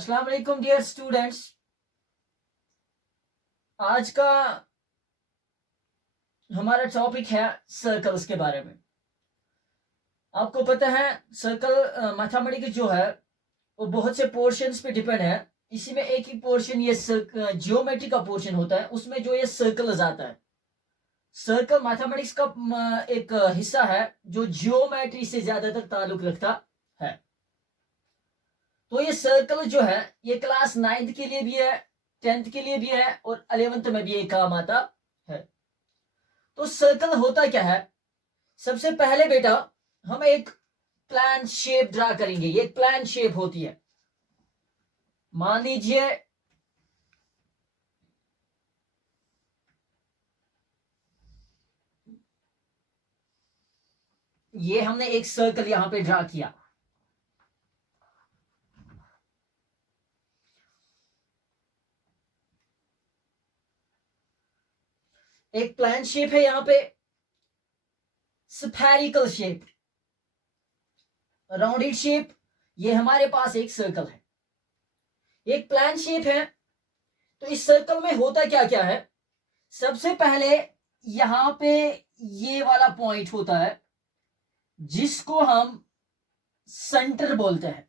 अस्सलाम वालेकुम dear students. आज का हमारा टॉपिक है सर्कल्स के बारे में। आपको पता है सर्कल मैथमेटिक्स जो है वो बहुत से पोर्शंस पे डिपेंड है। इसी में एक ही पोर्शन ये जियोमेट्री का पोर्शन होता है, उसमें जो ये सर्कल्स आता है। सर्कल मैथमेटिक्स का एक हिस्सा है जो जियोमेट्री से ज्यादातर ताल्लुक रखता है। तो ये सर्कल जो है ये क्लास 9th के लिए भी है, 10th के लिए भी है और 11th में भी ये काम आता है। तो सर्कल होता क्या है? सबसे पहले बेटा हम एक प्लान शेप ड्रा करेंगे। ये एक प्लान शेप होती है। मान लीजिए ये हमने एक सर्कल यहां पे ड्रा किया। एक प्लान शेप है यहां पे, स्फेरिकल शेप, राउंडेड शेप। ये हमारे पास एक सर्कल है, एक प्लान शेप है। तो इस सर्कल में होता क्या क्या है? सबसे पहले यहां पे ये वाला पॉइंट होता है जिसको हम सेंटर बोलते हैं।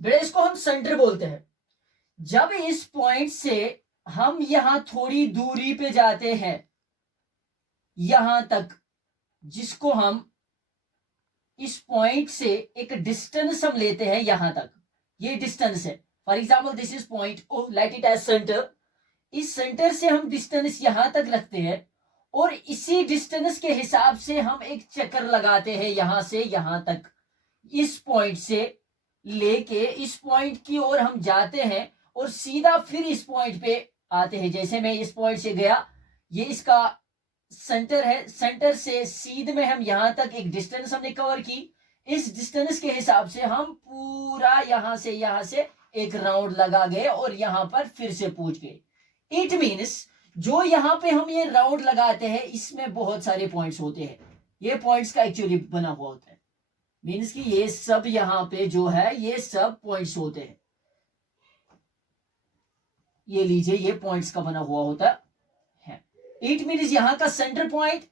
बेटा इसको हम सेंटर बोलते हैं। जब इस पॉइंट से हम यहां थोड़ी दूरी पे जाते हैं यहां तक, जिसको हम इस पॉइंट से एक डिस्टेंस हम लेते हैं यहां तक, ये डिस्टेंस है। For example this is point O, let it as centre. इस सेंटर से हम डिस्टेंस यहां तक रखते हैं और इसी डिस्टेंस के हिसाब से हम एक चक्कर लगाते हैं यहां से यहां तक। इस पॉइंट से लेके इस पॉइंट की ओर हम जाते हैं और सीधा फिर इस पॉइंट पे आते हैं। जैसे मैं इस पॉइंट से गया, ये इसका सेंटर है, सेंटर से सीधे में हम यहां तक एक डिस्टेंस हमने कवर की। इस डिस्टेंस के हिसाब से हम पूरा यहां से एक राउंड लगा गए और यहां पर फिर से पूछ गए। इट मीन्स जो यहां पे हम ये राउंड लगाते हैं इसमें बहुत सारे पॉइंट्स होते हैं। ये पॉइंट्स का एक्चुअली बना हुआ होता है। मीन्स कि ये सब यहां पे जो है ये सब पॉइंट्स होते हैं। ये लीजिए ये पॉइंट्स का बना हुआ होता है। इट मीन्स यहां का सेंटर पॉइंट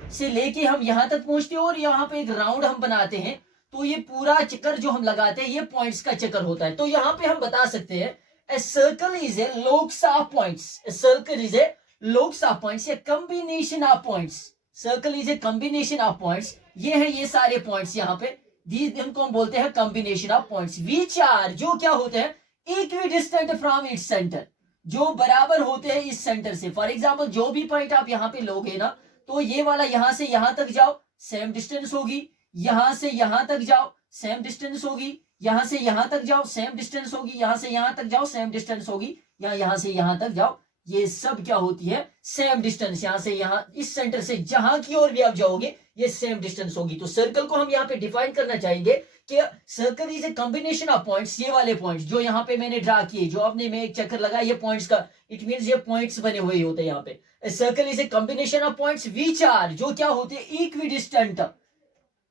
से लेके हम यहां तक पहुंचते हैं और यहां पे एक राउंड हम बनाते हैं। तो ये पूरा चक्कर जो हम लगाते हैं ये पॉइंट्स का चक्कर होता है। तो यहां पे हम बता सकते हैं ए circle is A looks of points. A circle is A looks of points, A combination of points. Circle is a combination of points. ये है ये सारे पॉइंट्स यहां पे, इनको हम बोलते हैं combination of points which are, जो क्या होते हैं, इक्विडिस्टेंट फ्रॉम इट्स सेंटर, जो बराबर होते हैं इस सेंटर से। फॉर एग्जाम्पल जो भी पॉइंट आप यहां पे लोगे ना, तो ये वाला यहां से यहां तक जाओ सेम डिस्टेंस होगी, यहां से यहां तक जाओ सेम डिस्टेंस होगी, यहां से यहां तक जाओ सेम डिस्टेंस होगी, यहां से यहां तक जाओ सेम डिस्टेंस होगी, या यहां से यहां तक जाओ, ये सब क्या होती है, सेम डिस्टेंस। यहां से यहां इस सेंटर से जहां की ओर भी आप जाओगे ये सेम डिस्टेंस होगी। तो सर्कल को हम यहां पे डिफाइन करना चाहेंगे कि circle is a combination of points. ये वाले पॉइंट्स जो यहाँ पे मैंने ड्रा किए, जो आपने मैं एक चक्कर लगाया, ये पॉइंट्स का, इट मींस ये पॉइंट्स बने हुए होते हैं यहाँ पे। Circle is a combination of points which are, जो क्या होते हैं, इक्विडिस्टेंट।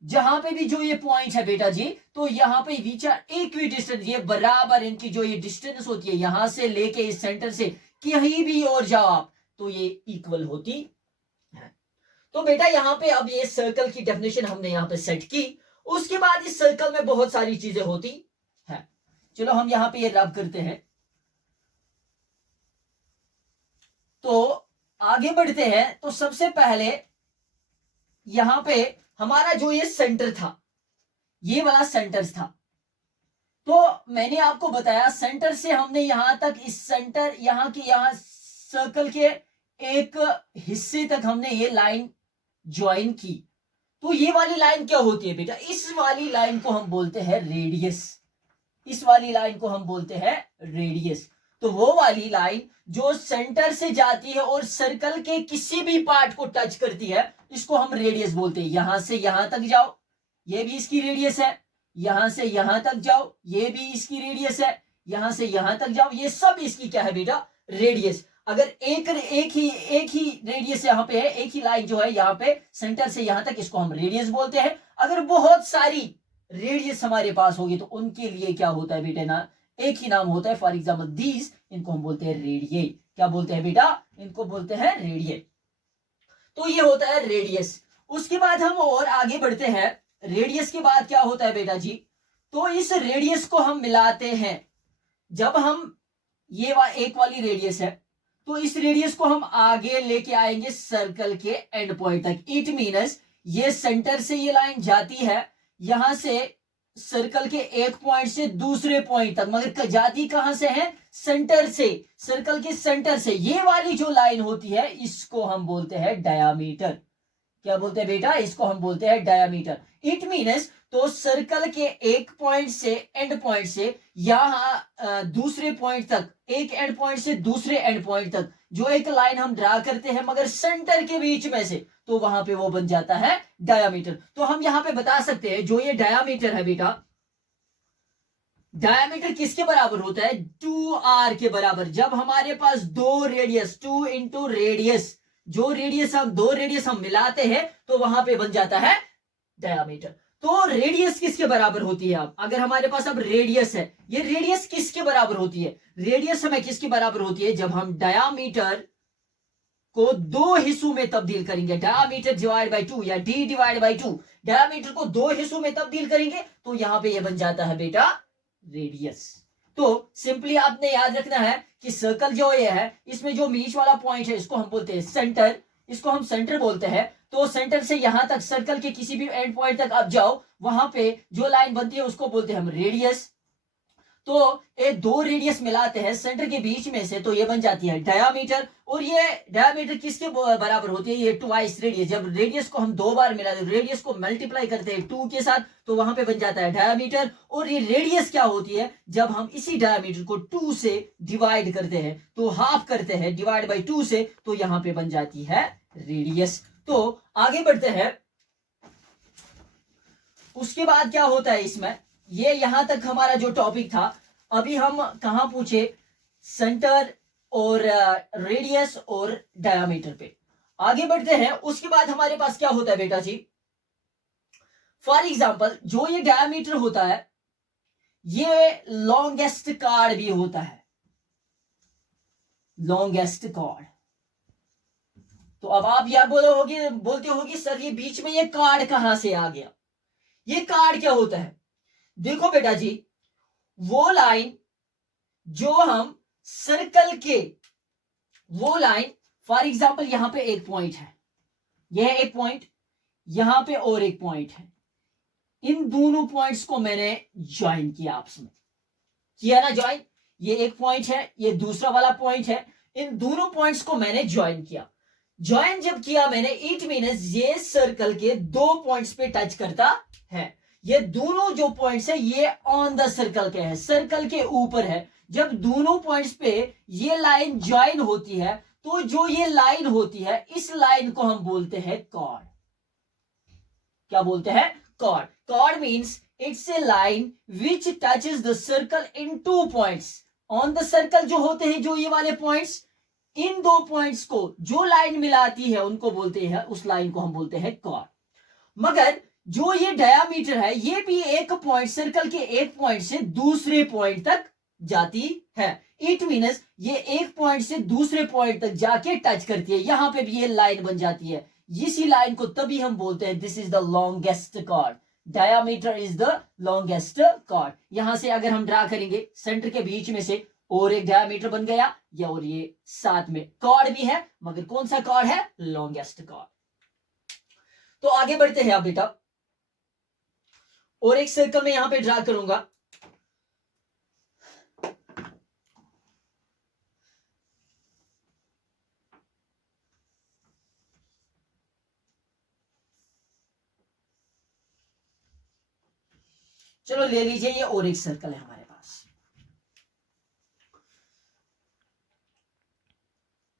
जहां पे भी जो ये पॉइंट है बेटा जी, तो यहाँ पे विच आर इक्विडिस्टेंट, ये बराबर, इनकी जो ये डिस्टेंस होती है यहां से लेके इस सेंटर से कहीं भी और जाओ आप, तो ये इक्वल होती है। तो बेटा यहाँ पे अब ये सर्कल की डेफिनेशन हमने यहाँ पे सेट की। उसके बाद इस सर्कल में बहुत सारी चीजें होती है। चलो हम यहां पे ये रब करते हैं। तो आगे बढ़ते हैं। तो सबसे पहले यहां पे हमारा जो ये सेंटर था, ये वाला सेंटर था। तो मैंने आपको बताया सेंटर से हमने यहां तक, इस सेंटर यहां की, यहां सर्कल के एक हिस्से तक हमने ये लाइन ज्वाइन की। तो ये वाली लाइन क्या होती है बेटा, इस वाली लाइन को हम बोलते हैं रेडियस। इस वाली लाइन को हम बोलते हैं रेडियस। तो वो वाली लाइन जो सेंटर से जाती है और सर्कल के किसी भी पार्ट को टच करती है, इसको हम रेडियस बोलते हैं। यहां से यहां तक जाओ, ये भी इसकी रेडियस है। यहां से यहां तक जाओ, ये भी इसकी रेडियस है। यहां से यहां तक जाओ, ये सब इसकी क्या है बेटा, रेडियस। अगर एक ही रेडियस यहाँ पे है, एक ही लाइन जो है यहाँ पे सेंटर से यहां तक, इसको हम रेडियस बोलते हैं। अगर बहुत सारी रेडियस हमारे पास होगी तो उनके लिए क्या होता है बेटा ना, एक ही नाम होता है। फॉर एग्जाम्पल दीज, इनको हम बोलते हैं रेडिये। क्या बोलते हैं बेटा, इनको बोलते हैं रेडिये। तो ये होता है रेडियस। उसके बाद हम और आगे बढ़ते हैं। रेडियस के बाद क्या होता है बेटा जी, तो इस रेडियस को हम मिलाते हैं। जब हम ये एक वाली रेडियस है तो इस रेडियस को हम आगे लेके आएंगे सर्कल के एंड पॉइंट तक। इट मीनस ये सेंटर से ये लाइन जाती है यहां से सर्कल के एक पॉइंट से दूसरे पॉइंट तक, मगर जाती कहां से है, सेंटर से, सर्कल के सेंटर से। ये वाली जो लाइन होती है इसको हम बोलते हैं डायामीटर। क्या बोलते हैं बेटा, इसको हम बोलते हैं डायामीटर। इट मीन्स तो सर्कल के एक पॉइंट से एंड पॉइंट से यहां दूसरे पॉइंट तक, एक एंड पॉइंट से दूसरे एंड पॉइंट तक जो एक लाइन हम ड्रा करते हैं मगर सेंटर के बीच में से, तो वहां पे वो बन जाता है डायामीटर। तो हम यहां पे बता सकते हैं जो ये डायामीटर है बेटा, डायामीटर किसके बराबर होता है, 2r के बराबर। जब हमारे पास दो रेडियस, 2 इंटू रेडियस, जो रेडियस हम दो रेडियस हम मिलाते हैं तो वहां पे बन जाता है डायामीटर। तो रेडियस किसके बराबर होती है, अब अगर हमारे पास अब रेडियस है, ये रेडियस किसके बराबर होती है, रेडियस हमें किसके बराबर होती है, जब हम डायामीटर को दो हिस्सों में तब्दील करेंगे, डायामीटर डिवाइड बाय 2 या d डिवाइड बाय 2, डायामीटर को दो हिस्सों में तब्दील करेंगे तो यहां पे ये बन जाता है बेटा रेडियस। तो सिंपली आपने याद रखना है कि सर्कल जो ये है इसमें जो बीच वाला पॉइंट है इसको हम बोलते हैं सेंटर, इसको हम सेंटर बोलते हैं। तो सेंटर से यहां तक सर्कल के किसी भी एंड पॉइंट तक आप जाओ, वहां पे जो लाइन बनती है उसको बोलते हैं हम रेडियस। तो ये दो रेडियस मिलाते हैं सेंटर के बीच में से तो ये बन जाती है डायामीटर। और ये डायामीटर किसके बराबर होती है, ये ट्वाइस रेडियस। जब रेडियस को हम दो बार मिलाते हैं, रेडियस को मल्टीप्लाई करते हैं 2 के साथ, तो वहां पे बन जाता है डायामीटर। और ये रेडियस क्या होती है, जब हम इसी डायामीटर को 2 से डिवाइड करते हैं, तो हाफ करते हैं डिवाइड बाई 2 से, तो यहां पे बन जाती है रेडियस। तो आगे बढ़ते हैं। उसके बाद क्या होता है इसमें, ये यहां तक हमारा जो टॉपिक था। अभी हम कहां पूछे, सेंटर और रेडियस और डायामीटर पे आगे बढ़ते हैं। उसके बाद हमारे पास क्या होता है बेटा जी, फॉर एग्जांपल जो ये डायामीटर होता है ये लॉन्गेस्ट कार्ड भी होता है, लॉन्गेस्ट कार्ड। तो अब आप यह बोलते होगी सर ये बीच में ये कार्ड कहां से आ गया, ये कार्ड क्या होता है। देखो बेटा जी, वो लाइन जो हम सर्कल के, वो लाइन फॉर एग्जांपल यहां पे एक पॉइंट है, यह एक पॉइंट, यहां पे और एक पॉइंट है, इन दोनों पॉइंट्स को मैंने ज्वाइन किया, आपस में किया ना ज्वाइन। ये एक पॉइंट है, ये दूसरा वाला पॉइंट है, इन दोनों पॉइंट्स को मैंने ज्वाइन किया। ज्वाइन जब किया मैंने, इट मीन्स ये सर्कल के दो पॉइंट्स पे टच करता है। ये दोनों जो पॉइंट्स है ये ऑन द सर्कल के हैं, सर्कल के ऊपर है। जब दोनों पॉइंट्स पे ये लाइन ज्वाइन होती है तो जो ये लाइन होती है इस लाइन को हम बोलते हैं कॉर्ड। क्या बोलते हैं, chord. Chord means it's a line which touches the circle in 2 points. On the circle जो होते हैं जो ये वाले पॉइंट्स, इन दो पॉइंट्स को जो लाइन मिलाती है उनको बोलते हैं, उस लाइन को हम बोलते हैं कॉर्ड। मगर जो ये डायामीटर है ये भी एक पॉइंट, सर्कल के एक पॉइंट से दूसरे पॉइंट तक जाती है। इट मीन्स ये एक पॉइंट से दूसरे पॉइंट तक जाके टच करती है, यहां पे भी ये लाइन बन जाती है। इसी लाइन को तभी हम बोलते हैं this is the longest chord, diameter is the longest chord. यहां से अगर हम ड्रा करेंगे सेंटर के बीच में से और एक डायामीटर बन गया, या और ये साथ में कॉर्ड भी है, मगर कौन सा कॉर्ड है, लॉन्गेस्ट कॉर्ड। तो आगे बढ़ते हैं आप बेटा, और एक सर्कल में यहां पे ड्रा करूंगा। चलो ले लीजिए, ये और एक सर्कल है हमारे पास।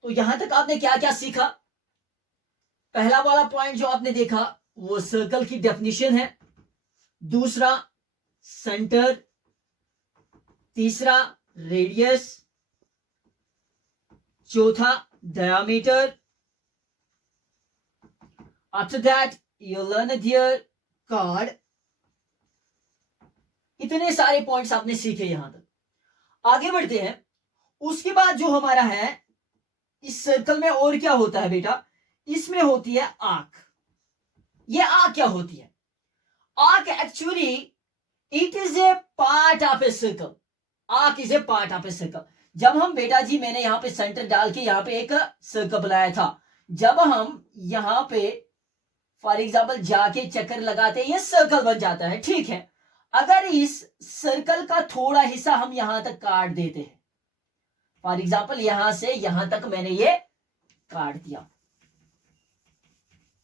तो यहां तक आपने क्या क्या सीखा, पहला वाला पॉइंट जो आपने देखा वो सर्कल की डेफिनेशन है, दूसरा सेंटर, तीसरा रेडियस, चौथा diameter. After that you learn here chord, इतने सारे पॉइंट्स आपने सीखे यहां तक। आगे बढ़ते हैं। उसके बाद जो हमारा है, इस सर्कल में और क्या होता है बेटा, इसमें होती है आर्क। ये आर्क क्या होती है? Arc actually it is a part of a circle. Arc is a part of a circle. जब हम बेटा जी, मैंने यहां पे सेंटर डाल के यहां पे एक सर्कल बनाया था, जब हम यहां पे फॉर एग्जाम्पल जाके चक्कर लगाते हैं, ये सर्कल बन जाता है, ठीक है। अगर इस सर्कल का थोड़ा हिस्सा हम यहां तक काट देते हैं, फॉर एग्जाम्पल यहां से यहां तक मैंने ये काट दिया,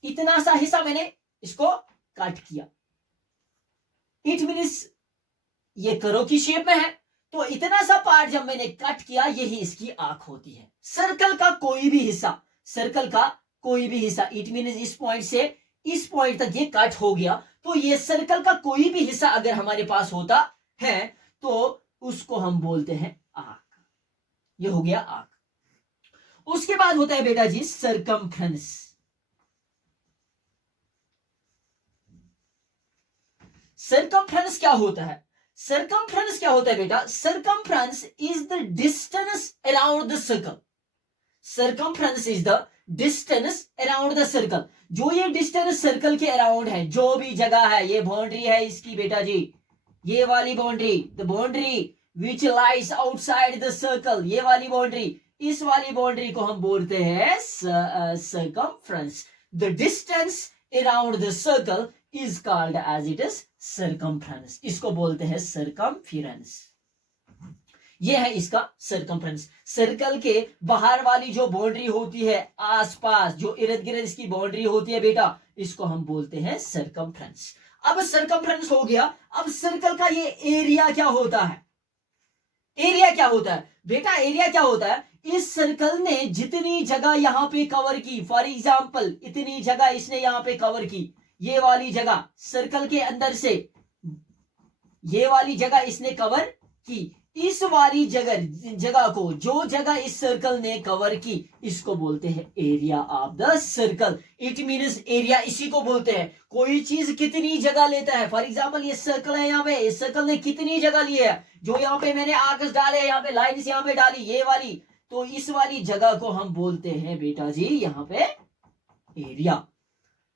इतना सा हिस्सा मैंने इसको कट किया, इट मीन्स ये करो की शेप में है, तो इतना सा पार्ट जब मैंने कट किया, यही इसकी आंख होती है। सर्कल का कोई भी हिस्सा, सर्कल का कोई भी हिस्सा, इट मीन्स इस पॉइंट से इस पॉइंट तक ये कट हो गया, तो ये सर्कल का कोई भी हिस्सा अगर हमारे पास होता है तो उसको हम बोलते हैं आर्क। ये हो गया आर्क। उसके बाद होता है बेटा जी सर्कमफ्रेंस। सर्कमफ्रेंस क्या होता है? सर्कमफ्रेंस क्या होता है बेटा? Circumference is the distance around the circle. Circumference is the distance around the circle. जो ये डिस्टेंस सर्कल के अराउंड है, जो भी जगह है, ये बाउंड्री है इसकी बेटा जी, ये वाली boundary, the boundary which lies outside the circle, ये वाली बाउंड्री, इस वाली बाउंड्री को हम बोलते हैं circumference. The distance around the circle is called as it is circumference. इसको बोलते हैं सर्कमफिरेंस। ये है इसका सर्कमफ्रेंस। सर्कल के बाहर वाली जो बाउंड्री होती है, आसपास जो इर्द गिर्द इसकी बाउंड्री होती है बेटा, इसको हम बोलते हैं सर्कमफ्रेंस। अब सर्कमफ्रेंस हो गया। अब सर्कल का ये एरिया क्या होता है? एरिया क्या होता है बेटा? एरिया क्या होता है? इस सर्कल ने जितनी जगह यहां पे कवर की, फॉर एग्जाम्पल इतनी जगह इसने यहां पे कवर की, ये वाली जगह सर्कल के अंदर से ये वाली जगह इसने कवर की, इस वाली जगह को, जो जगह इस सर्कल ने कवर की, इसको बोलते हैं area of the circle. It means area इसी को बोलते हैं। कोई चीज कितनी जगह लेता है, फॉर एग्जाम्पल ये सर्कल है, यहाँ पे इस सर्कल ने कितनी जगह ली है, जो यहाँ पे मैंने आर्क्स डाले, यहाँ पे लाइन्स यहाँ पे डाली, ये वाली, तो इस वाली जगह को हम बोलते हैं बेटा जी यहाँ पे एरिया।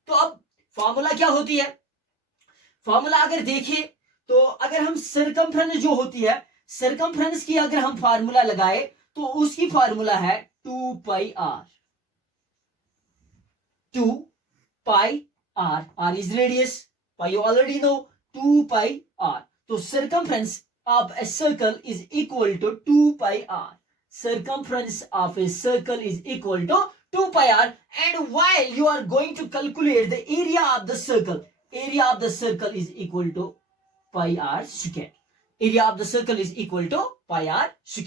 तो अब फॉर्मूला क्या होती है? फॉर्मूला अगर देखें तो अगर हम सर्कमफ्रेंस जो होती है, सर्कमफ्रेंस की अगर हम फार्मूला लगाए तो उसकी फार्मूला है 2 pi r. 2 pi r, r is radius, pi you already know, 2 pi r. तो circumference of a circle is equal to 2 pi r. Circumference of a circle is equal to 2 pi r, and while you are going to calculate the area of the circle, area of the circle is equal to pi r square. Area of the circle is equal to pi r square.